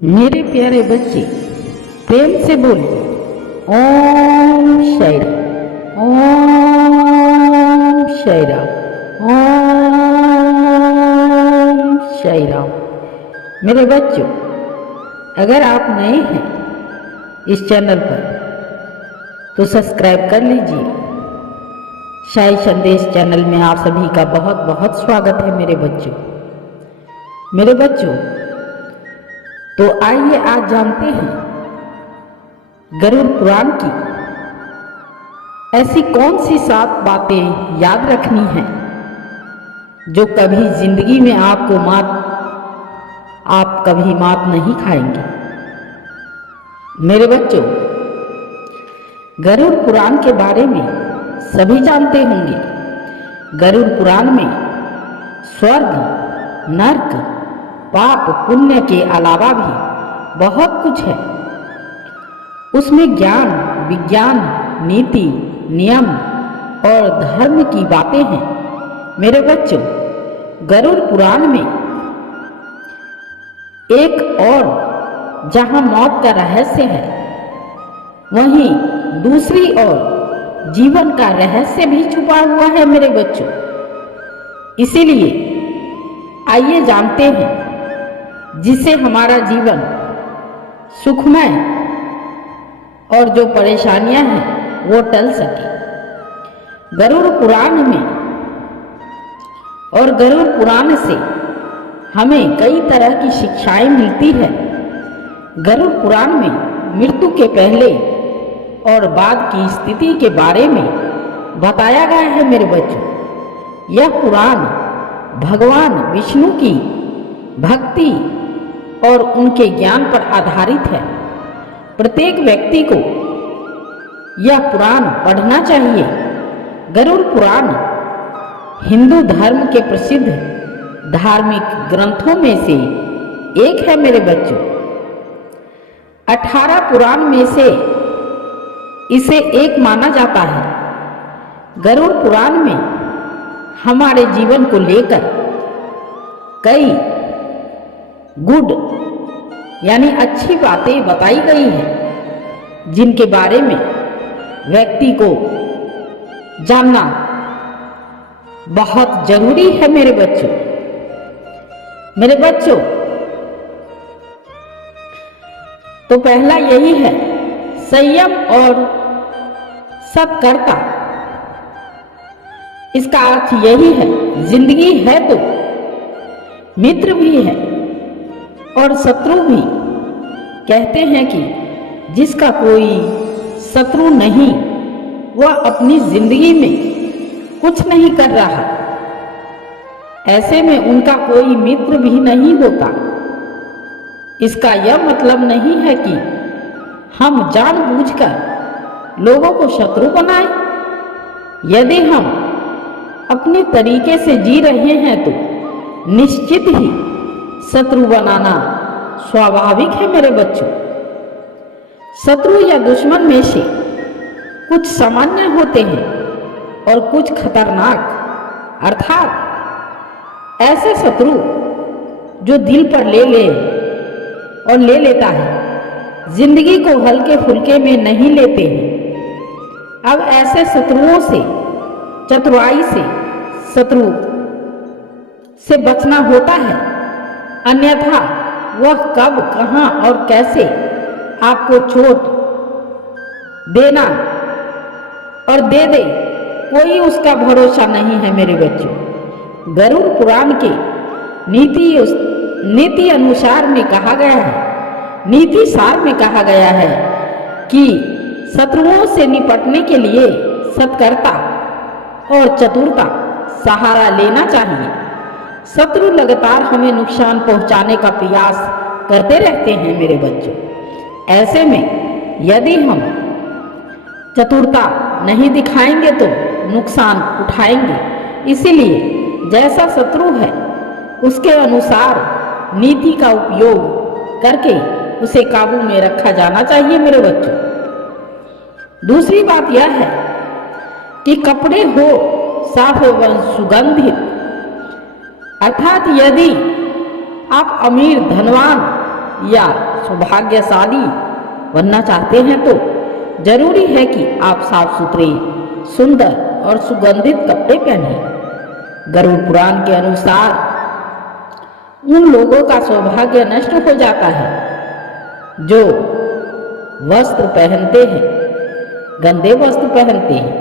मेरे प्यारे बच्चे, प्रेम से बोलिए ओम शायरा, ओम शायरा, ओम शायरा। मेरे बच्चों, अगर आप नए हैं इस चैनल पर तो सब्सक्राइब कर लीजिए। शाही संदेश चैनल में आप सभी का बहुत बहुत स्वागत है मेरे बच्चों। तो आइए आज जानते हैं गरुड़ पुराण की ऐसी कौन सी 7 बातें याद रखनी हैं जो कभी जिंदगी में आप कभी मात नहीं खाएंगे। मेरे बच्चों, गरुड़ पुराण के बारे में सभी जानते होंगे। गरुड़ पुराण में स्वर्ग, नर्क, पाप पुण्य के अलावा भी बहुत कुछ है। उसमें ज्ञान, विज्ञान, नीति, नियम और धर्म की बातें हैं। मेरे बच्चों, गरुड़ पुराण में एक और जहां मौत का रहस्य है, वहीं दूसरी ओर जीवन का रहस्य भी छुपा हुआ है मेरे बच्चों। इसीलिए आइए जानते हैं जिससे हमारा जीवन सुखमय और जो परेशानियां हैं वो टल सके। गरुड़ पुराण में और गरुड़ पुराण से हमें कई तरह की शिक्षाएं मिलती है। गरुड़ पुराण में मृत्यु के पहले और बाद की स्थिति के बारे में बताया गया है मेरे बच्चों। यह पुराण भगवान विष्णु की भक्ति और उनके ज्ञान पर आधारित है। प्रत्येक व्यक्ति को यह पुराण पढ़ना चाहिए। गरुड़ पुराण हिंदू धर्म के प्रसिद्ध धार्मिक ग्रंथों में से एक है मेरे बच्चों। 18 पुराण में से इसे एक माना जाता है। गरुड़ पुराण में हमारे जीवन को लेकर कई गुड यानी अच्छी बातें बताई गई हैं, जिनके बारे में व्यक्ति को जानना बहुत जरूरी है मेरे बच्चों। तो पहला यही है संयम और सत्कर्ता। इसका अर्थ यही है, जिंदगी है तो मित्र भी है और शत्रु भी। कहते हैं कि जिसका कोई शत्रु नहीं, वह अपनी जिंदगी में कुछ नहीं कर रहा। ऐसे में उनका कोई मित्र भी नहीं होता। इसका यह मतलब नहीं है कि हम जानबूझकर लोगों को शत्रु बनाएं। यदि हम अपने तरीके से जी रहे हैं तो निश्चित ही शत्रु बनाना स्वाभाविक है मेरे बच्चों। शत्रु या दुश्मन में से कुछ सामान्य होते हैं और कुछ खतरनाक, अर्थात ऐसे शत्रु जो दिल पर ले लेता है, जिंदगी को हल्के फुल्के में नहीं लेते हैं। अब ऐसे शत्रुओं से चतुराई से शत्रु से बचना होता है, अन्यथा वह कब, कहां और कैसे आपको चोट देना और दे दे, कोई उसका भरोसा नहीं है मेरे बच्चों। गरुड़ पुराण के नीति अनुसार में कहा गया है, नीति सार में कहा गया है कि शत्रुओं से निपटने के लिए सत्कर्ता और चतुरता सहारा लेना चाहिए। शत्रु लगातार हमें नुकसान पहुंचाने का प्रयास करते रहते हैं मेरे बच्चों। ऐसे में यदि हम चतुरता नहीं दिखाएंगे तो नुकसान उठाएंगे। इसीलिए जैसा शत्रु है उसके अनुसार नीति का उपयोग करके उसे काबू में रखा जाना चाहिए मेरे बच्चों। दूसरी बात यह है कि कपड़े हो साफ एवं सुगंधित, अर्थात यदि आप अमीर, धनवान या सौभाग्यशाली बनना चाहते हैं तो जरूरी है कि आप साफ सुथरे, सुंदर और सुगंधित कपड़े पहनें। गरुड़ पुराण के अनुसार उन लोगों का सौभाग्य नष्ट हो जाता है जो वस्त्र पहनते हैं, गंदे वस्त्र पहनते हैं।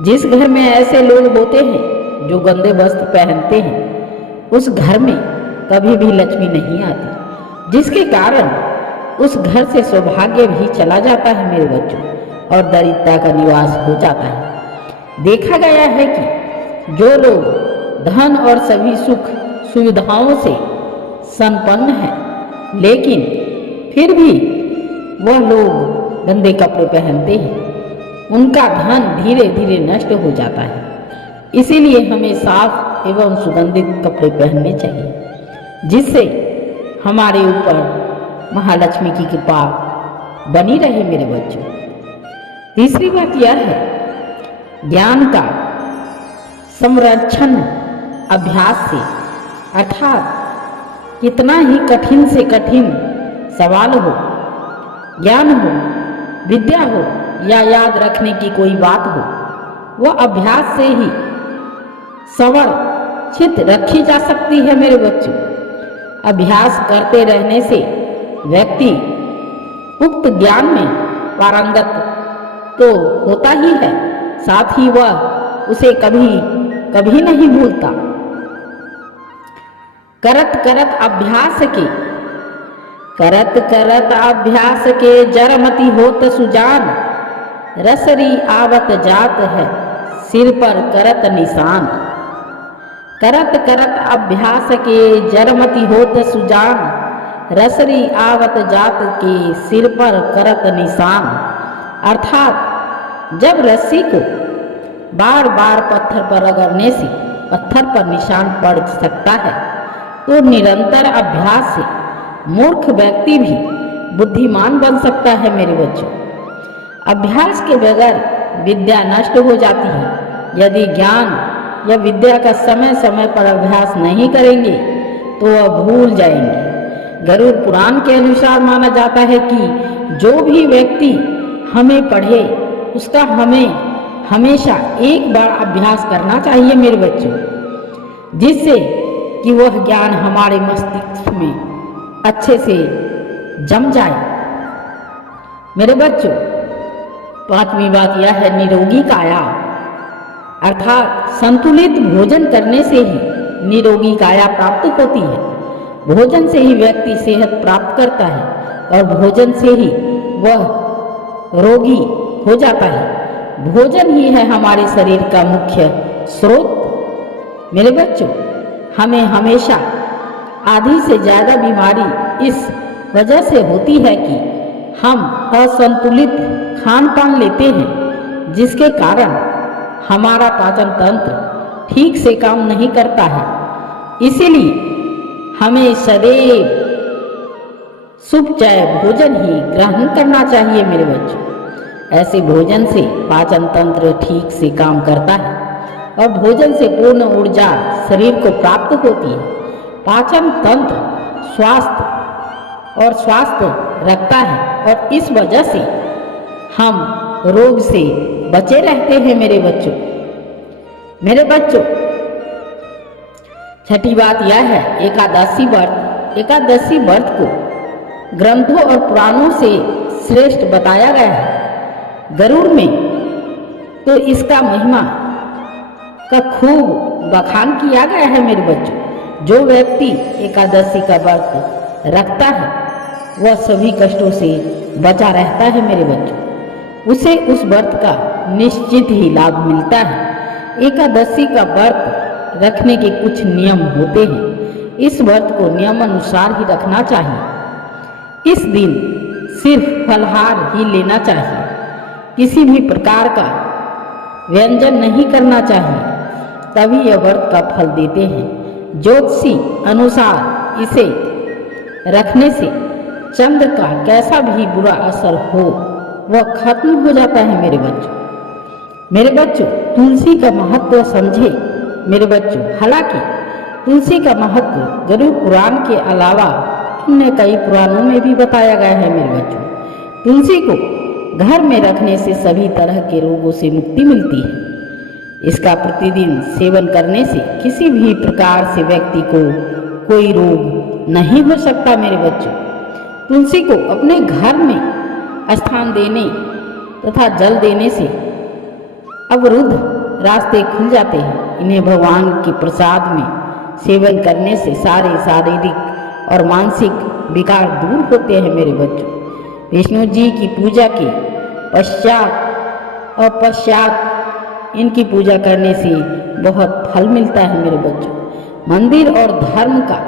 जिस घर में ऐसे लोग होते हैं जो गंदे वस्त्र पहनते हैं, उस घर में कभी भी लक्ष्मी नहीं आती, जिसके कारण उस घर से सौभाग्य भी चला जाता है मेरे बच्चों, और दरिद्रता का निवास हो जाता है। देखा गया है कि जो लोग धन और सभी सुख सुविधाओं से संपन्न हैं, लेकिन फिर भी वह लोग गंदे कपड़े पहनते हैं, उनका धन धीरे धीरे नष्ट हो जाता है। इसीलिए हमें साफ एवं सुगंधित कपड़े पहनने चाहिए, जिससे हमारे ऊपर महालक्ष्मी की कृपा बनी रहे मेरे बच्चों। तीसरी बात यह है, ज्ञान का संरक्षण अभ्यास से, अर्थात कितना ही कठिन से कठिन सवाल हो, ज्ञान हो, विद्या हो या याद रखने की कोई बात हो, वह अभ्यास से ही संरक्षित रखी जा सकती है मेरे बच्चों। अभ्यास करते रहने से व्यक्ति उक्त ज्ञान में पारंगत तो होता ही है, साथ ही वह उसे कभी कभी नहीं भूलता। करत करत अभ्यास के जरमति होत सुजान, रसरी आवत जात है सिर पर करत निशान। करत करत अभ्यास के जरमति होत सुजान, रसरी आवत जात के सिर पर करत निशान। अर्थात जब रस्सी को बार बार पत्थर पर रगड़ने से पत्थर पर निशान पड़ सकता है, तो निरंतर अभ्यास से मूर्ख व्यक्ति भी बुद्धिमान बन सकता है मेरे बच्चों। अभ्यास के बगैर विद्या नष्ट हो जाती है। यदि ज्ञान या विद्या का समय समय पर अभ्यास नहीं करेंगे तो वह भूल जाएंगे। गरुड़ पुराण के अनुसार माना जाता है कि जो भी व्यक्ति हमें पढ़े, उसका हमें हमेशा एक बार अभ्यास करना चाहिए मेरे बच्चों, जिससे कि वह ज्ञान हमारे मस्तिष्क में अच्छे से जम जाए मेरे बच्चों। पांचवी बात यह है, निरोगी काया, अर्थात संतुलित भोजन करने से ही निरोगी काया प्राप्त होती है। भोजन से ही व्यक्ति सेहत प्राप्त करता है और भोजन से ही वह रोगी हो जाता है। भोजन ही है हमारे शरीर का मुख्य स्रोत मेरे बच्चों। हमें हमेशा आधी से ज़्यादा बीमारी इस वजह से होती है कि हम असंतुलित खान पान लेते हैं, जिसके कारण हमारा पाचन तंत्र ठीक से काम नहीं करता है। इसीलिए हमें सदैव सुपचाय भोजन ही ग्रहण करना चाहिए मेरे बच्चों। ऐसे भोजन से पाचन तंत्र ठीक से काम करता है और भोजन से पूर्ण ऊर्जा शरीर को प्राप्त होती है। पाचन तंत्र स्वास्थ्य रखता है और इस वजह से हम रोग से बचे रहते हैं मेरे बच्चों। मेरे बच्चों, छठी बात यह है, एकादशी व्रत। एकादशी व्रत को ग्रंथों और पुराणों से श्रेष्ठ बताया गया है। गरुड़ में तो इसका महिमा का खूब बखान किया गया है मेरे बच्चों। जो व्यक्ति एकादशी का व्रत रखता है वह सभी कष्टों से बचा रहता है मेरे बच्चों। उसे उस व्रत का निश्चित ही लाभ मिलता है। एकादशी का व्रत रखने के कुछ नियम होते हैं। इस व्रत को नियम अनुसार ही रखना चाहिए। इस दिन सिर्फ फलहार ही लेना चाहिए। किसी भी प्रकार का व्यंजन नहीं करना चाहिए, तभी यह व्रत का फल देते हैं। ज्योतिषी अनुसार इसे रखने से चंद्र का कैसा भी बुरा असर हो वह खत्म हो जाता है मेरे बच्चों। मेरे बच्चों, तुलसी का महत्व समझे मेरे बच्चों। हालांकि तुलसी का महत्व गरुड़ पुराण के अलावा अन्य कई पुराणों में भी बताया गया है मेरे बच्चों। तुलसी को घर में रखने से सभी तरह के रोगों से मुक्ति मिलती है। इसका प्रतिदिन सेवन करने से किसी भी प्रकार से व्यक्ति को कोई रोग नहीं हो सकता मेरे बच्चों। तुलसी को अपने घर में स्थान देने तथा जल देने से अवरुद्ध रास्ते खुल जाते हैं। इन्हें भगवान के प्रसाद में सेवन करने से सारे शारीरिक और मानसिक विकार दूर होते हैं मेरे बच्चों। विष्णु जी की पूजा के पश्चात इनकी पूजा करने से बहुत फल मिलता है मेरे बच्चों। मंदिर और धर्म का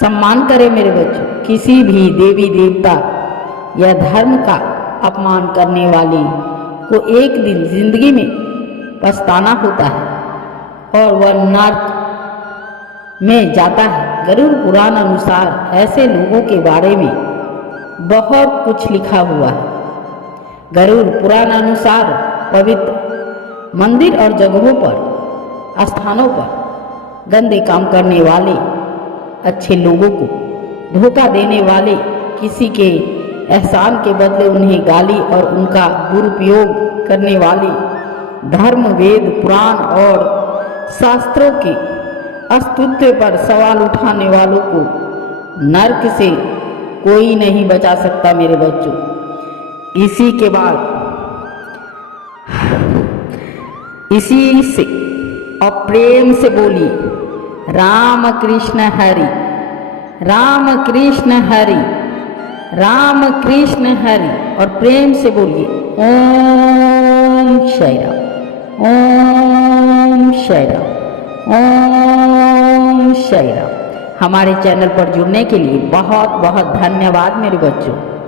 सम्मान करें मेरे बच्चों। किसी भी देवी देवता या धर्म का अपमान करने वाले को एक दिन जिंदगी में पछताना होता है और वह नर्क में जाता है। गरुड़ पुराण अनुसार ऐसे लोगों के बारे में बहुत कुछ लिखा हुआ है। गरुड़ पुराण अनुसार पवित्र मंदिर और जगहों पर स्थानों पर गंदे काम करने वाले, अच्छे लोगों को धोखा देने वाले, किसी के एहसान के बदले उन्हें गाली और उनका दुरुपयोग करने वाले, धर्म वेद पुराण और शास्त्रों के अस्तित्व पर सवाल उठाने वालों को नरक से कोई नहीं बचा सकता मेरे बच्चों। इसी के बाद इसी से और प्रेम से बोलिए राम कृष्ण हरि, राम कृष्ण हरि, राम कृष्ण हरि, और प्रेम से बोलिए ओम शै राम, ओम शै राम, ओम शै राम। हमारे चैनल पर जुड़ने के लिए बहुत बहुत धन्यवाद मेरे बच्चों।